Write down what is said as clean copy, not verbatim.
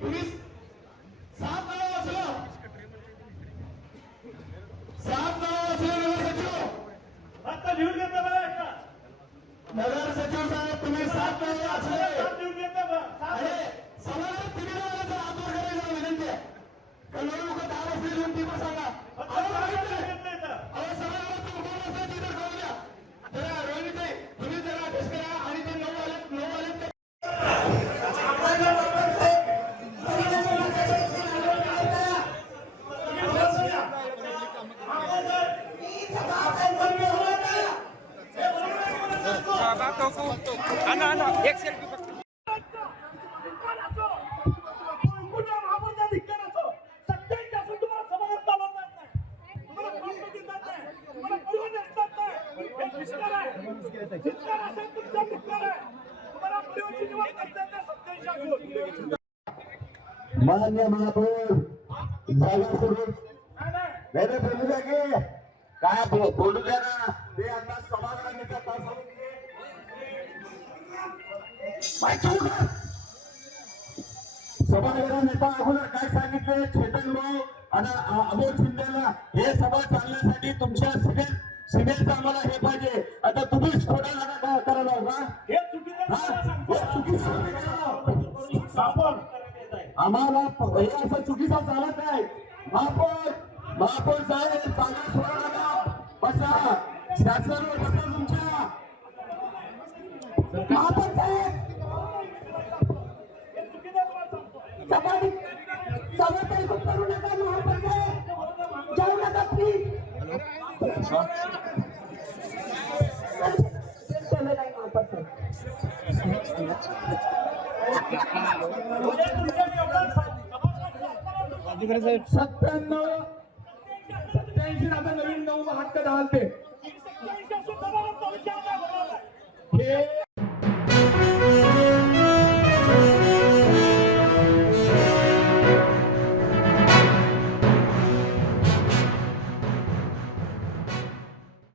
तुम्ही 7 नाव वाचलं, 7 नाव वाचलं. नगर सचिव आता लिहून घेतलं बघा. एकदा नगर सचिव साहेब तुम्ही 7 नाव वाचले लिहून घेतलं बघा. अरे समाजात तुम्ही मला आंदोलन करायला विनंती आहे का लोक 10 वाजता लिहून ती पण सांगा. एक सेल्फी फक्त. मान्य महापौर जागा सोडून नाही बोलू द्या की काय बोलू द्या ना. ते आता समाधानाचा तास सभागृह नेता अगोदर काय सांगितले चेतन भाऊ आणि अमोल शिंदेला हे सभा चालण्यासाठी तुमच्या सिमेंटचं आम्हाला हे पाहिजे. आता तुम्हीच थोडा करायला होता आम्हाला हे असं चुकीचा चालत आहे. महापौर साहेब जागा सोडा बसा शासनावर बसा तुमच्या महापौर साहेब करू नका. महापौर साहेब जाऊ नका प्लीज. महापौर 87 आता नवीन 9 हक्क घालते हे